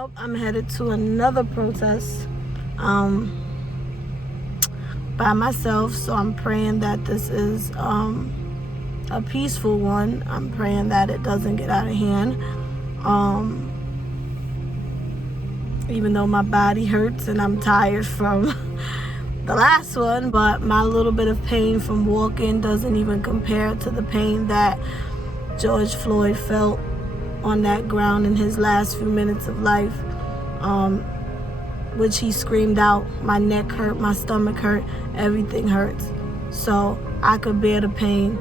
Well, I'm headed to another protest by myself, so I'm praying that this is a peaceful one. I'm praying that it doesn't get out of hand. Even though my body hurts and I'm tired from the last one, but my little bit of pain from walking doesn't even compare to the pain that George Floyd felt on that ground in his last few minutes of life, which he screamed out, "My neck hurt, my stomach hurt, everything hurts." So I could bear the pain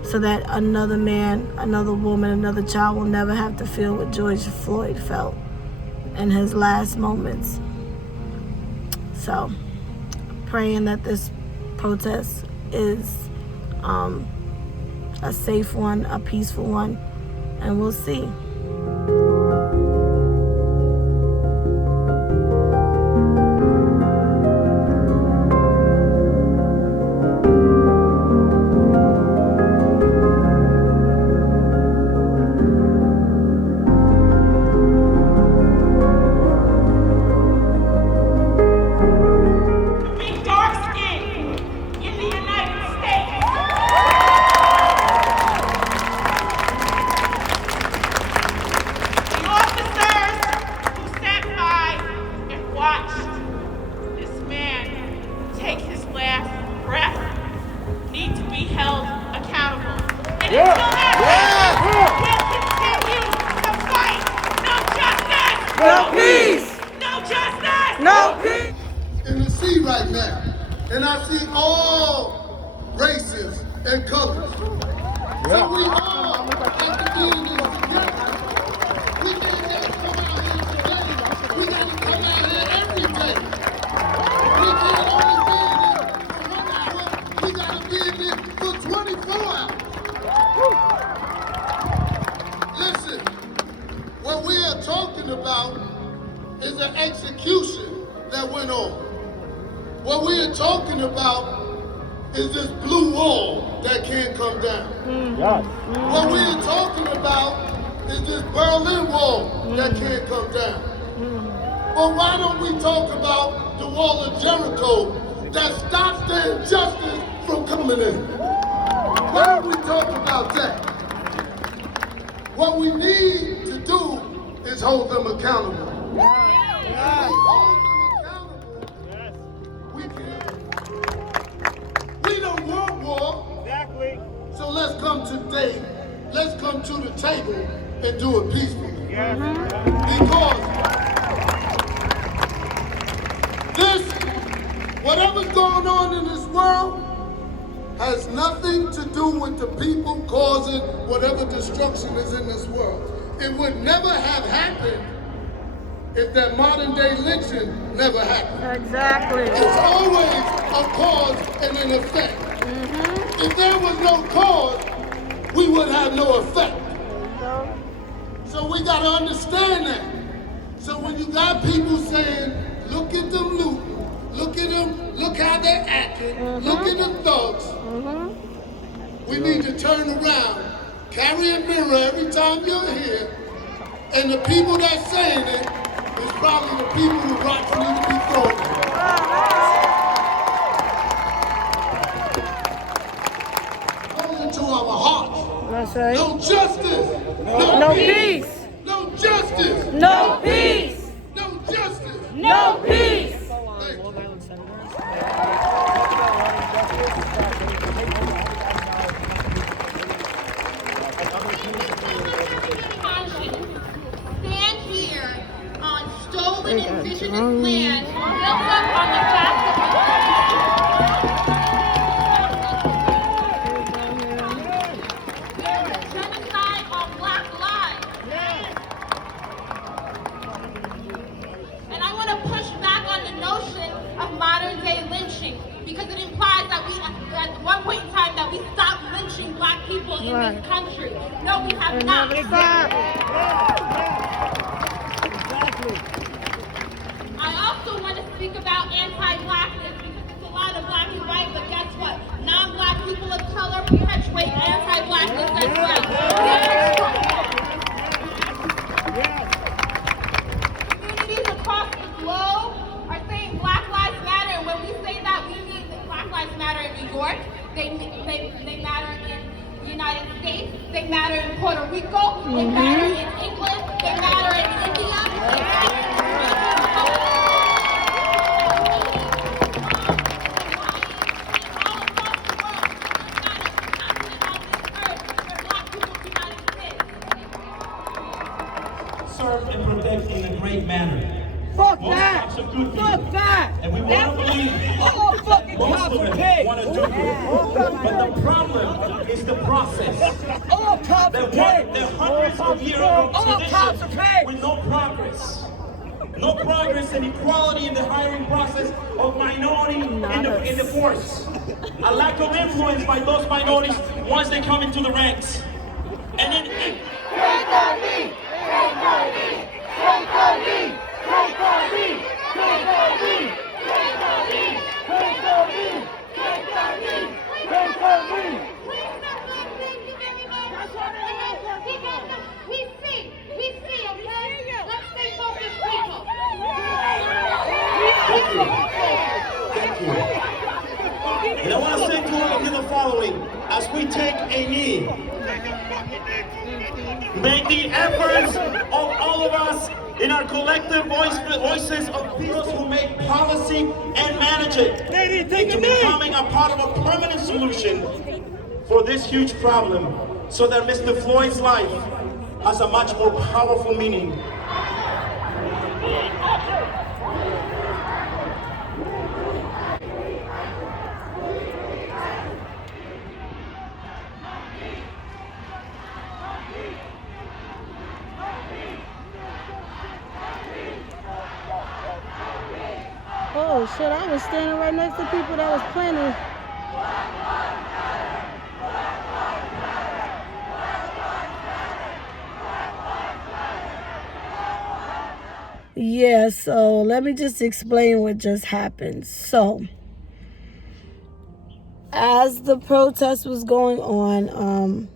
so that another man, another woman, another child will never have to feel what George Floyd felt in his last moments. So praying that this protest is a safe one, a peaceful one, and we'll see. No peace! No justice! No peace! In the sea right now, and I see all races and colors. So we all have to be in this together. We can't just come out here today. We got to come out here every day. We can't only be in it for 1 hour. We got to be in it for 24 hours. Listen, what we are talking about is an execution that went on. What we are talking about is this blue wall that can't come down. What we are talking about is this Berlin Wall that can't come down. But why don't we talk about the wall of Jericho that stops the injustice from coming in? Why don't we talk about that? What we need to do is hold them accountable. We don't want war. Exactly. So let's come today. Let's come to the table and do it peacefully. Because whatever's going on in this world has nothing to do with the people causing whatever destruction is in this world. It would never have happened if that modern day lynching never happened. Exactly. It's always a cause and an effect. If there was no cause, we would have no effect. So we got to understand that. So when you got people saying, look at them looting, look at them, look how they're acting, look at the thugs, we need to turn around, carry a mirror every time you're here, and the people that's saying it is probably the people who rocks need to be thrown. Goes into our hearts. That's right. No justice. No peace. No justice. No peace. No justice. No peace. Stand here on stolen indigenous land built up on the backs of genocide on Black lives. And I want to push back on the notion of modern day lynching, because it implies that we, at one point in time, that we stopped lynching Black people in this country. No, we have not. I also want to speak about anti-Blackness, because it's a lot of black and white, but guess what? Non-Black people of color perpetuate anti-Blackness as well. Rico, they matter in England, they matter in India, they matter in serve and protect in a great manner. Fuck Most that! cops are good people. Fuck that! And we want to believe All fucking most cops of are them pigs! want to do good. But the problem is the process. All cops The are pigs! hundreds of years of All cops are tradition pigs! with no progress. No progress and equality in the hiring process of minority in the force. A lack of influence by those minorities once they come into the ranks. And then We see, okay? Let's stay focused, people. thank you. And I want to say to all of you the following. As we take a knee, make the efforts of all of us in our collective voices of people who make policy and manage it into becoming a part of a permanent solution for this huge problem so that Mr. Floyd's life has a much more powerful meaning. Oh shit, I was standing right next to people that was planning. Yeah, so let me just explain what just happened. So, as the protest was going on,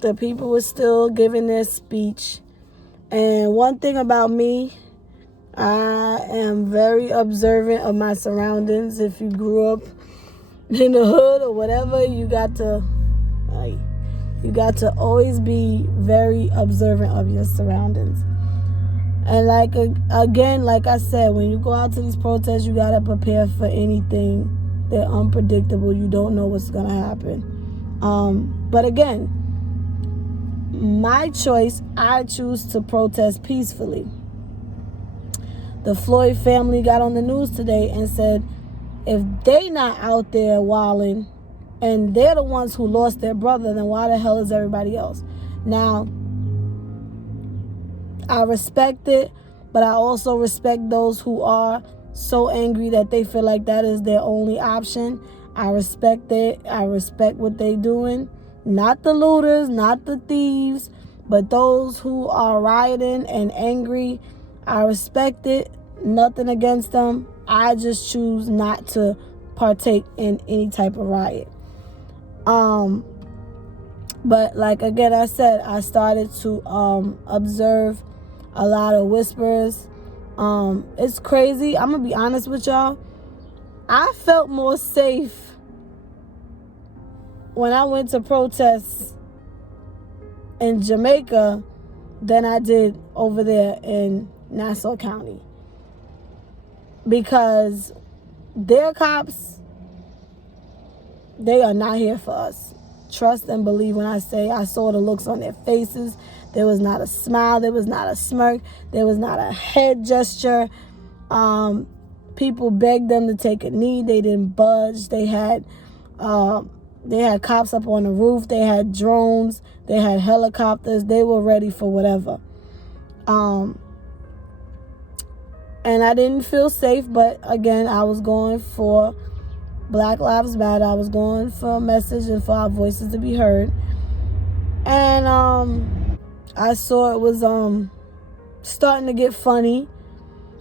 the people were still giving their speech. And one thing about me, I am very observant of my surroundings. If you grew up in the hood or whatever, you got to always be very observant of your surroundings. And like I said, when you go out to these protests, you gotta prepare for anything. They're unpredictable. You don't know what's gonna happen. But again, my choice, I choose to protest peacefully. The Floyd family got on the news today and said, if they not out there wilding and they're the ones who lost their brother, then why the hell is everybody else? Now, I respect it, but I also respect those who are so angry that they feel like that is their only option. I respect it. I respect what they're doing. Not the looters, not the thieves, but those who are rioting and angry. I respect it. Nothing against them. I just choose not to partake in any type of riot. But like again, I said, I started to observe a lot of whispers. It's crazy. I'm gonna be honest with y'all. I felt more safe when I went to protests in Jamaica than I did over there in Nassau County. Because their cops, they are not here for us. Trust and believe when I say I saw the looks on their faces. There was not a smile. There was not a smirk. There was not a head gesture. People begged them to take a knee. They didn't budge. They had cops up on the roof. They had drones. They had helicopters. They were ready for whatever. And I didn't feel safe, but again, I was going for Black Lives Matter. I was going for a message and for our voices to be heard. And I saw it was starting to get funny.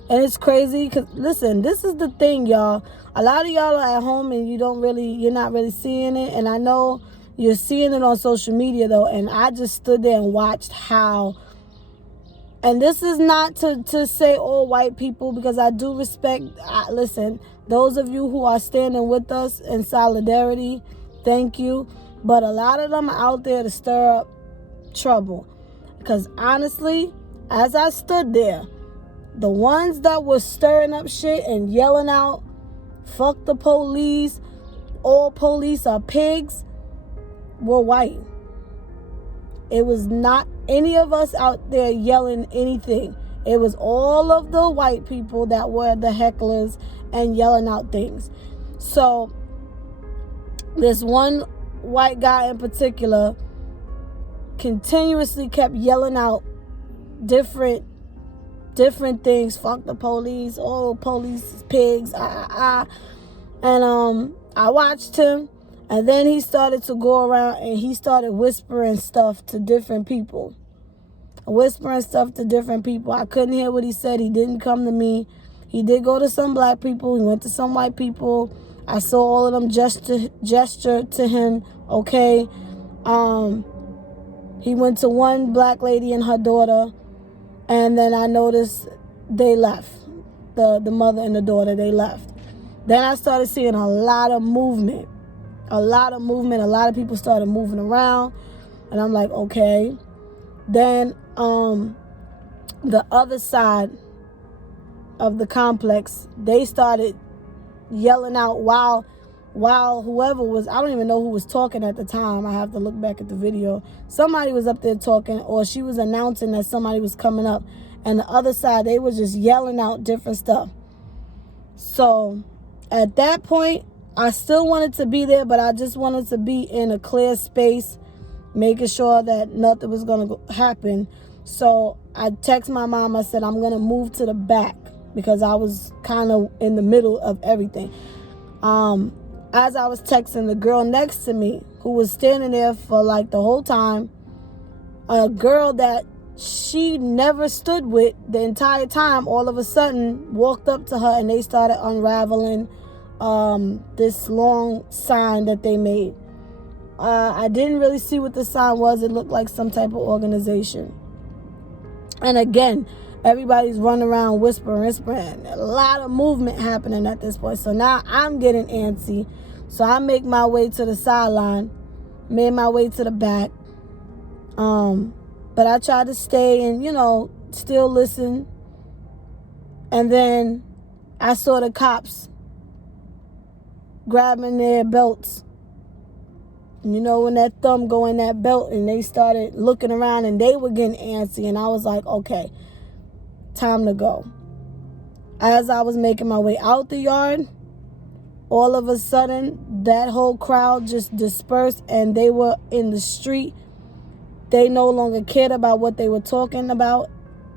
And it's crazy because, listen, this is the thing, y'all. A lot of y'all are at home and you're not really seeing it. And I know you're seeing it on social media, though. And I just stood there and watched how. And this is not to say all white people, because I do respect, listen, those of you who are standing with us in solidarity, thank you. But a lot of them are out there to stir up trouble. Because honestly, as I stood there, the ones that were stirring up shit and yelling out, fuck the police, all police are pigs, were white. It was not any of us out there yelling anything. It was all of the white people that were the hecklers and yelling out things. So this one white guy in particular continuously kept yelling out different things. Fuck the police. Oh, police is pigs. And I watched him, and then he started to go around and he started whispering stuff to different people. I couldn't hear what he said. He didn't come to me. He did go to some black people. He went to some white people. I saw all of them gesture to him. Okay. He went to one black lady and her daughter, and then I noticed they left. The mother and the daughter, they left. Then I started seeing a lot of movement. A lot of people started moving around, and I'm like, okay. Then the other side of the complex, they started yelling out while whoever was, I don't even know who was talking at the time. I have to look back at the video. Somebody was up there talking, or she was announcing that somebody was coming up. And the other side, they were just yelling out different stuff. So at that point, I still wanted to be there, but I just wanted to be in a clear space, making sure that nothing was going to happen. So I text my mom. I said, I'm going to move to the back because I was kind of in the middle of everything. As I was texting, the girl next to me, who was standing there for like the whole time, a girl that she never stood with the entire time, all of a sudden walked up to her and they started unraveling this long sign that they made. I didn't really see what the sign was. It looked like some type of organization. And again, everybody's running around whispering. A lot of movement happening at this point. So now I'm getting antsy. So I make my way to the sideline, made my way to the back. But I tried to stay and, still listen. And then I saw the cops grabbing their belts. When that thumb go in that belt, and they started looking around and they were getting antsy, and I was like, okay, time to go. As I was making my way out the yard, all of a sudden that whole crowd just dispersed and they were in the street. They no longer cared about what they were talking about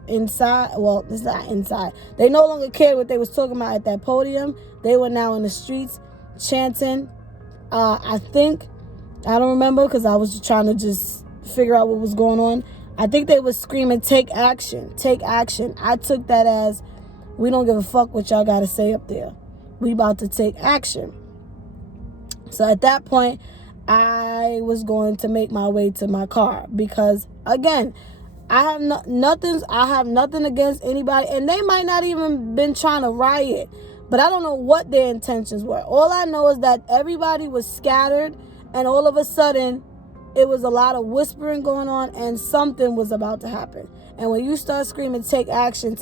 inside. Well, it's not inside. They no longer cared what they was talking about at that podium. They were now in the streets chanting. I don't remember because I was just trying to just figure out what was going on. I think they were screaming, take action, take action. I took that as, we don't give a fuck what y'all got to say up there. We about to take action. So at that point, I was going to make my way to my car because, again, I have nothing against anybody, and they might not even been trying to riot, but I don't know what their intentions were. All I know is that everybody was scattered, and all of a sudden, it was a lot of whispering going on, and something was about to happen. And when you start screaming, take action,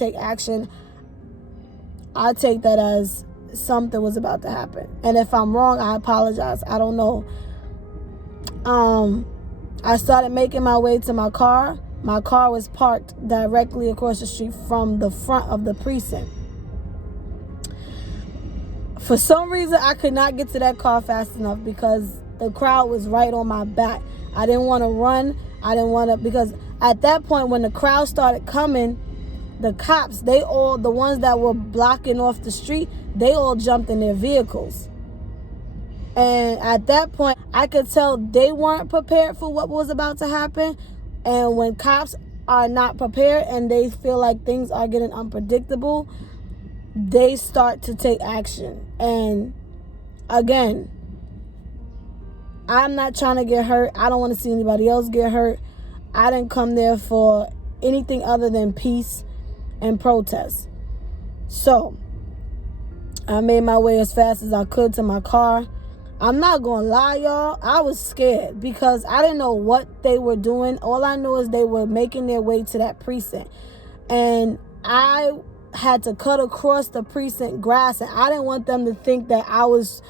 I take that as something was about to happen. And if I'm wrong, I apologize. I don't know. I started making my way to my car. My car was parked directly across the street from the front of the precinct. For some reason, I could not get to that car fast enough because the crowd was right on my back. I didn't want to run. Because at that point, when the crowd started coming, the cops, the ones that were blocking off the street, they all jumped in their vehicles. And at that point, I could tell they weren't prepared for what was about to happen. And when cops are not prepared and they feel like things are getting unpredictable, they start to take action. And again, I'm not trying to get hurt. I don't want to see anybody else get hurt. I didn't come there for anything other than peace and protest. So I made my way as fast as I could to my car. I'm not gonna lie, y'all. I was scared because I didn't know what they were doing. All I knew is they were making their way to that precinct. And I had to cut across the precinct grass, and I didn't want them to think that I was,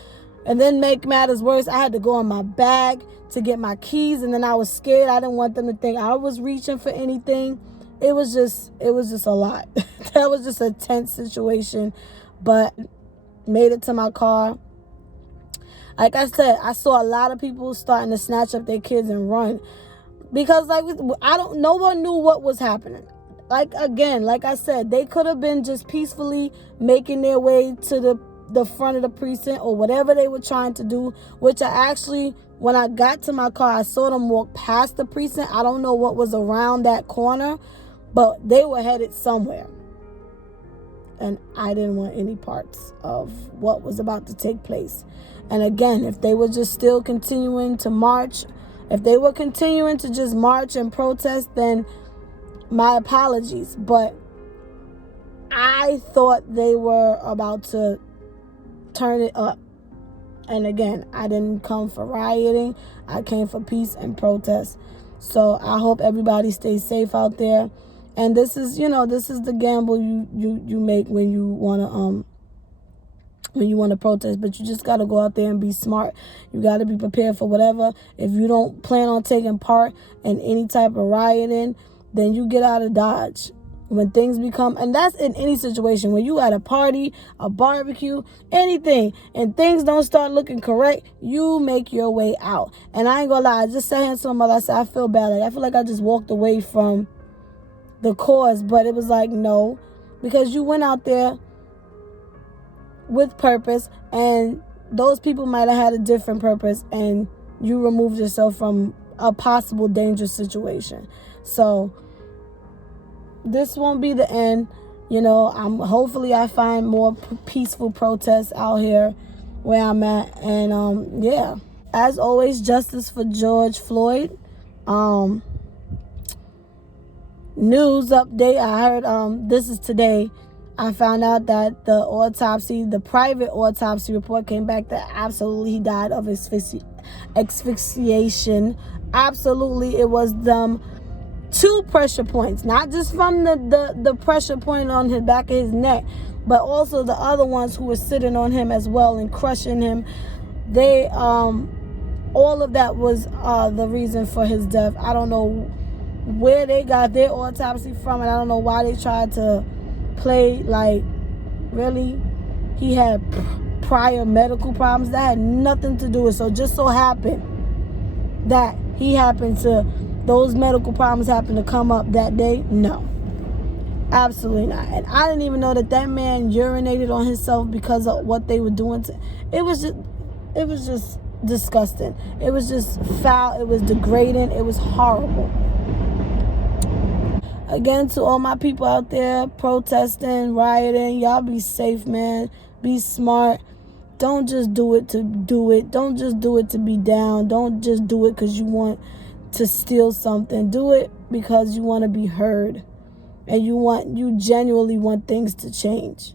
and then make matters worse, I had to go in my bag to get my keys, and then I was scared. I didn't want them to think I was reaching for anything. It was just a lot. That was just a tense situation, but made it to my car. Like I said, I saw a lot of people starting to snatch up their kids and run because, like, no one knew what was happening. Like, again, like I said, they could have been just peacefully making their way to the front of the precinct or whatever they were trying to do, which I actually, when I got to my car, I saw them walk past the precinct. I don't know what was around that corner, but they were headed somewhere. And I didn't want any parts of what was about to take place. And again, if they were just still continuing to march, if they were continuing to just march and protest, then my apologies. But I thought they were about to turn it up. And again, I didn't come for rioting. I came for peace and protest. So I hope everybody stays safe out there. And this is the gamble you make when you want to protest, but you just got to go out there and be smart. You got to be prepared for whatever. If you don't plan on taking part in any type of rioting, then you get out of Dodge. When things become, and that's in any situation, when you at a party, a barbecue, anything, and things don't start looking correct, you make your way out. And I ain't gonna lie, I just sat here to my mother, I said, I feel bad. Like, I feel like I just walked away from the cause, but it was like, no, because you went out there with purpose, and those people might have had a different purpose, and you removed yourself from a possible dangerous situation. So this won't be the end. Hopefully I find more peaceful protests out here where I'm at. And yeah, as always, justice for George Floyd. News update. I heard this is today. I found out that the private autopsy report came back that absolutely he died of asphyxiation. Absolutely, it was them 2 pressure points, not just from the pressure point on his back of his neck, but also the other ones who were sitting on him as well and crushing him. They all of that was the reason for his death. I don't know where they got their autopsy from, and I don't know why they tried to play like, really, he had prior medical problems that had nothing to do with it. So just so happened that those medical problems happened to come up that day. No, absolutely not. And I didn't even know that man urinated on himself because of what they were doing to. It was just disgusting. It was just foul. It was degrading. It was horrible. Again, to all my people out there protesting, rioting, y'all be safe, man. Be smart. Don't just do it to do it. Don't just do it to be down. Don't just do it because you want to steal something. Do it because you want to be heard, and you genuinely want things to change.